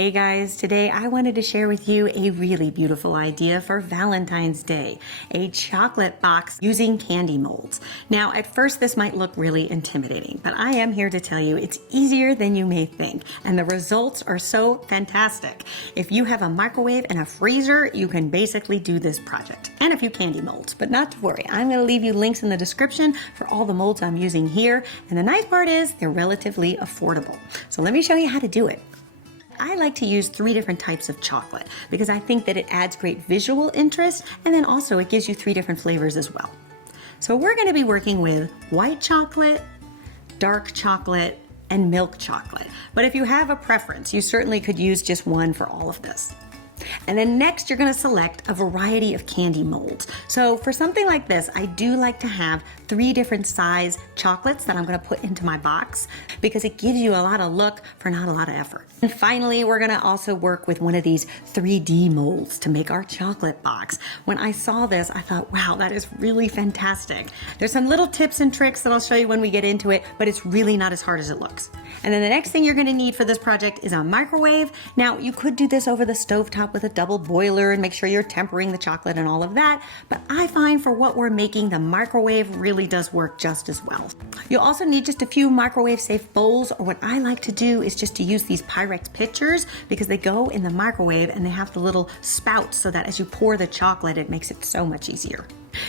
Hey guys, today I wanted to share with you a really beautiful idea for Valentine's Day, a chocolate box using candy molds. Now at first this might look really intimidating, but I am here to tell you it's easier than you may think, and the results are so fantastic. If you have a microwave and a freezer, you can basically do this project, and a few candy molds, but not to worry. I'm going to leave you links in the description for all the molds I'm using here, and the nice part is they're relatively affordable. So let me show you how to do it. I like to use 3 different types of chocolate because I think that it adds great visual interest, and then also it gives you 3 different flavors as well. So we're going to be working with white chocolate, dark chocolate, and milk chocolate. But if you have a preference, you certainly could use just one for all of this. And then next you're going to select a variety of candy molds. So for something like this, I do like to have 3 different size chocolates that I'm going to put into my box because it gives you a lot of look for not a lot of effort. And finally, we're going to also work with one of these 3D molds to make our chocolate box. When I saw this, I thought, wow, that is really fantastic. There's some little tips and tricks that I'll show you when we get into it, but it's really not as hard as it looks. And then the next thing you're going to need for this project is a microwave. Now, you could do this over the stovetop with a double boiler and make sure you're tempering the chocolate and all of that, but I find for what we're making, the microwave really does work just as well. You'll also need just a few microwave safe bowls, or what I like to do is just to use these Pyrex pitchers because they go in the microwave and they have the little spouts so that as you pour the chocolate, it makes it so much easier.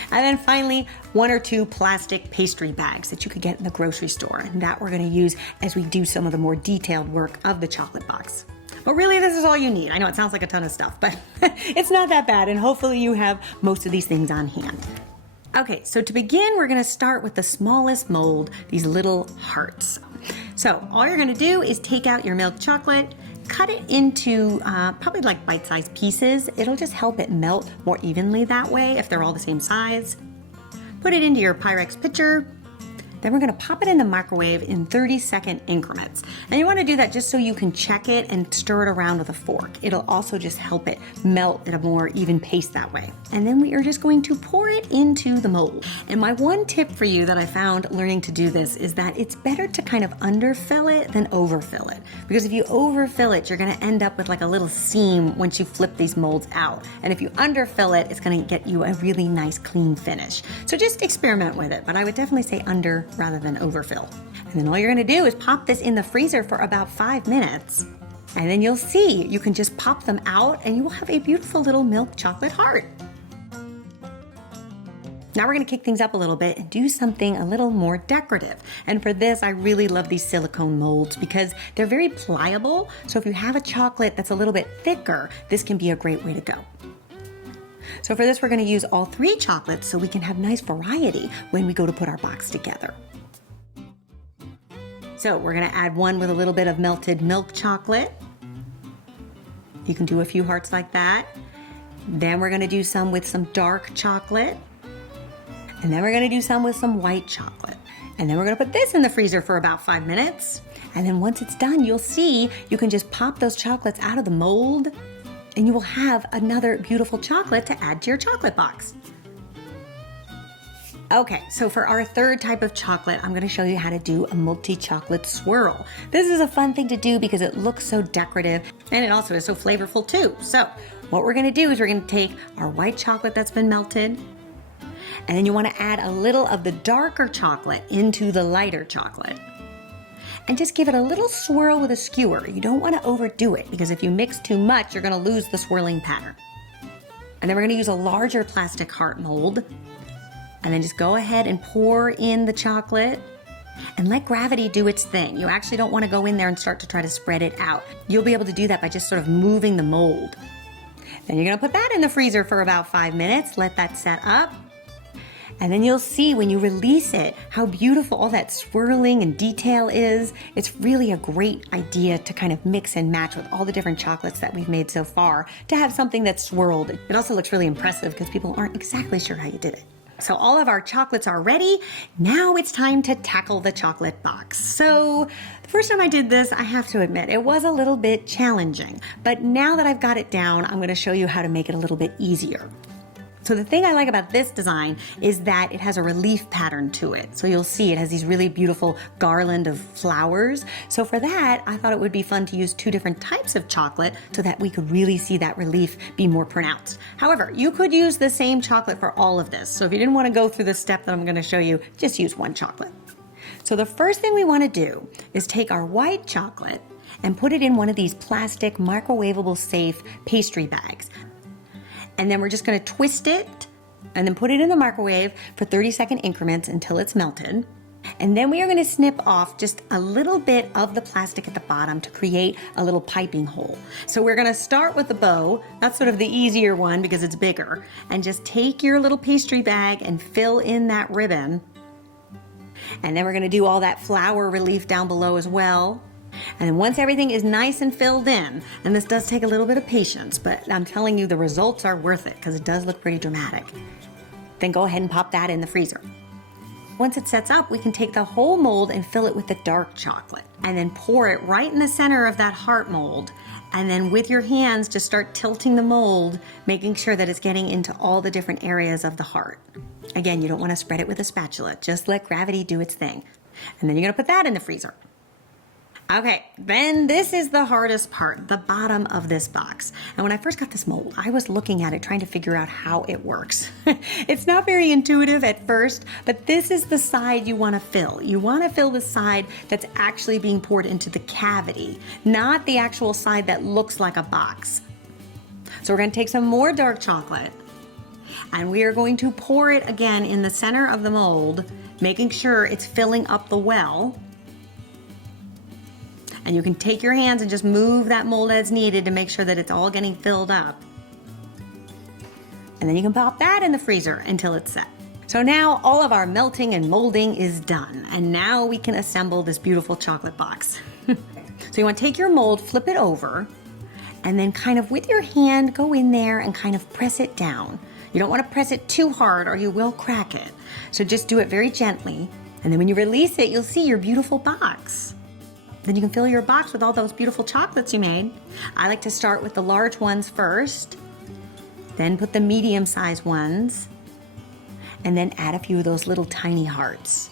And then finally, 1 or 2 plastic pastry bags that you could get in the grocery store, and that we're going to use as we do some of the more detailed work of the chocolate box. But really, this is all you need. I know it sounds like a ton of stuff, but it's not that bad, and hopefully you have most of these things on hand. Okay, so to begin, we're gonna start with the smallest mold, these little hearts. So all you're gonna do is take out your milk chocolate, cut it into probably like bite-sized pieces. It'll just help it melt more evenly that way if they're all the same size. Put it into your Pyrex pitcher. Then we're going to pop it in the microwave in 30-second increments. And you want to do that just so you can check it and stir it around with a fork. It'll also just help it melt at a more even pace that way. And then we are just going to pour it into the mold. And my one tip for you that I found learning to do this is that it's better to kind of underfill it than overfill it. Because if you overfill it, you're going to end up with like a little seam once you flip these molds out. And if you underfill it, it's going to get you a really nice clean finish. So just experiment with it, but I would definitely say under rather than overfill. And then all you're going to do is pop this in the freezer for about 5 minutes. And then you'll see you can just pop them out and you will have a beautiful little milk chocolate heart. Now we're going to kick things up a little bit and do something a little more decorative. And for this, I really love these silicone molds because they're very pliable. So if you have a chocolate that's a little bit thicker, this can be a great way to go. So for this, we're going to use all 3 chocolates so we can have nice variety when we go to put our box together. So we're going to add one with a little bit of melted milk chocolate. You can do a few hearts like that. Then we're going to do some with some dark chocolate. And then we're going to do some with some white chocolate. And then we're going to put this in the freezer for about 5 minutes. And then once it's done, you'll see you can just pop those chocolates out of the mold and you will have another beautiful chocolate to add to your chocolate box. Okay, so for our 3rd type of chocolate, I'm going to show you how to do a multi-chocolate swirl. This is a fun thing to do because it looks so decorative and it also is so flavorful too. So what we're going to do is we're going to take our white chocolate that's been melted, and then you want to add a little of the darker chocolate into the lighter chocolate. And just give it a little swirl with a skewer. You don't want to overdo it because if you mix too much, you're going to lose the swirling pattern. And then we're going to use a larger plastic heart mold. And then just go ahead and pour in the chocolate and let gravity do its thing. You actually don't want to go in there and start to try to spread it out. You'll be able to do that by just sort of moving the mold. Then you're going to put that in the freezer for about 5 minutes. Let that set up. And then you'll see when you release it how beautiful all that swirling and detail is. It's really a great idea to kind of mix and match with all the different chocolates that we've made so far to have something that's swirled. It also looks really impressive because people aren't exactly sure how you did it. So all of our chocolates are ready. Now it's time to tackle the chocolate box. So the first time I did this, I have to admit, it was a little bit challenging. But now that I've got it down, I'm going to show you how to make it a little bit easier. So the thing I like about this design is that it has a relief pattern to it. So you'll see it has these really beautiful garland of flowers. So for that, I thought it would be fun to use 2 different types of chocolate so that we could really see that relief be more pronounced. However, you could use the same chocolate for all of this. So if you didn't want to go through the step that I'm going to show you, just use 1 chocolate. So the first thing we want to do is take our white chocolate and put it in one of these plastic microwavable safe pastry bags. And then we're just going to twist it and then put it in the microwave for 30-second increments until it's melted. And then we are going to snip off just a little bit of the plastic at the bottom to create a little piping hole. So we're going to start with the bow. That's sort of the easier one because it's bigger. And just take your little pastry bag and fill in that ribbon. And then we're going to do all that flower relief down below as well. And then once everything is nice and filled in, and this does take a little bit of patience, but I'm telling you the results are worth it because it does look pretty dramatic. Then go ahead and pop that in the freezer. Once it sets up, we can take the whole mold and fill it with the dark chocolate and then pour it right in the center of that heart mold. And then with your hands, just start tilting the mold, making sure that it's getting into all the different areas of the heart. Again, you don't want to spread it with a spatula. Just let gravity do its thing. And then you're going to put that in the freezer. Okay, then this is the hardest part, the bottom of this box. And when I first got this mold, I was looking at it trying to figure out how it works. It's not very intuitive at first, but this is the side you want to fill. You want to fill the side that's actually being poured into the cavity, not the actual side that looks like a box. So we're going to take some more dark chocolate and we are going to pour it again in the center of the mold, making sure it's filling up the well. And you can take your hands and just move that mold as needed to make sure that it's all getting filled up. And then you can pop that in the freezer until it's set. So now all of our melting and molding is done. And now we can assemble this beautiful chocolate box. So you want to take your mold, flip it over, and then kind of with your hand go in there and kind of press it down. You don't want to press it too hard or you will crack it. So just do it very gently. And then when you release it, you'll see your beautiful box. Then you can fill your box with all those beautiful chocolates you made. I like to start with the large ones first, then put the medium-sized ones, and then add a few of those little tiny hearts.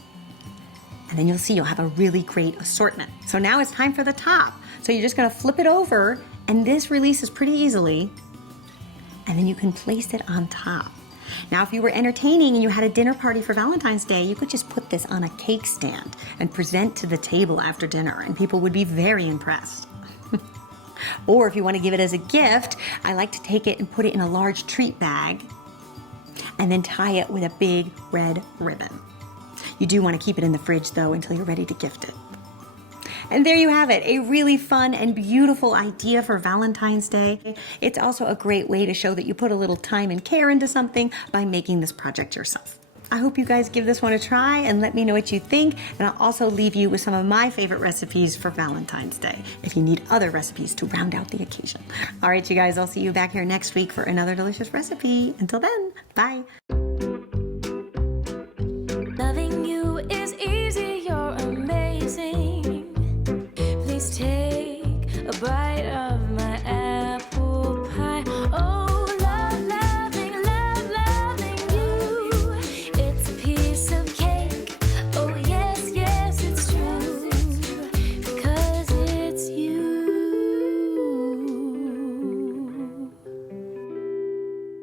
And then you'll see you'll have a really great assortment. So now it's time for the top. So you're just gonna flip it over, and this releases pretty easily, and then you can place it on top. Now, if you were entertaining and you had a dinner party for Valentine's Day, you could just put this on a cake stand and present to the table after dinner, and people would be very impressed. Or if you want to give it as a gift, I like to take it and put it in a large treat bag and then tie it with a big red ribbon. You do want to keep it in the fridge, though, until you're ready to gift it. And there you have it, a really fun and beautiful idea for Valentine's Day. It's also a great way to show that you put a little time and care into something by making this project yourself. I hope you guys give this one a try and let me know what you think. And I'll also leave you with some of my favorite recipes for Valentine's Day if you need other recipes to round out the occasion. All right, you guys, I'll see you back here next week for another delicious recipe. Until then, bye.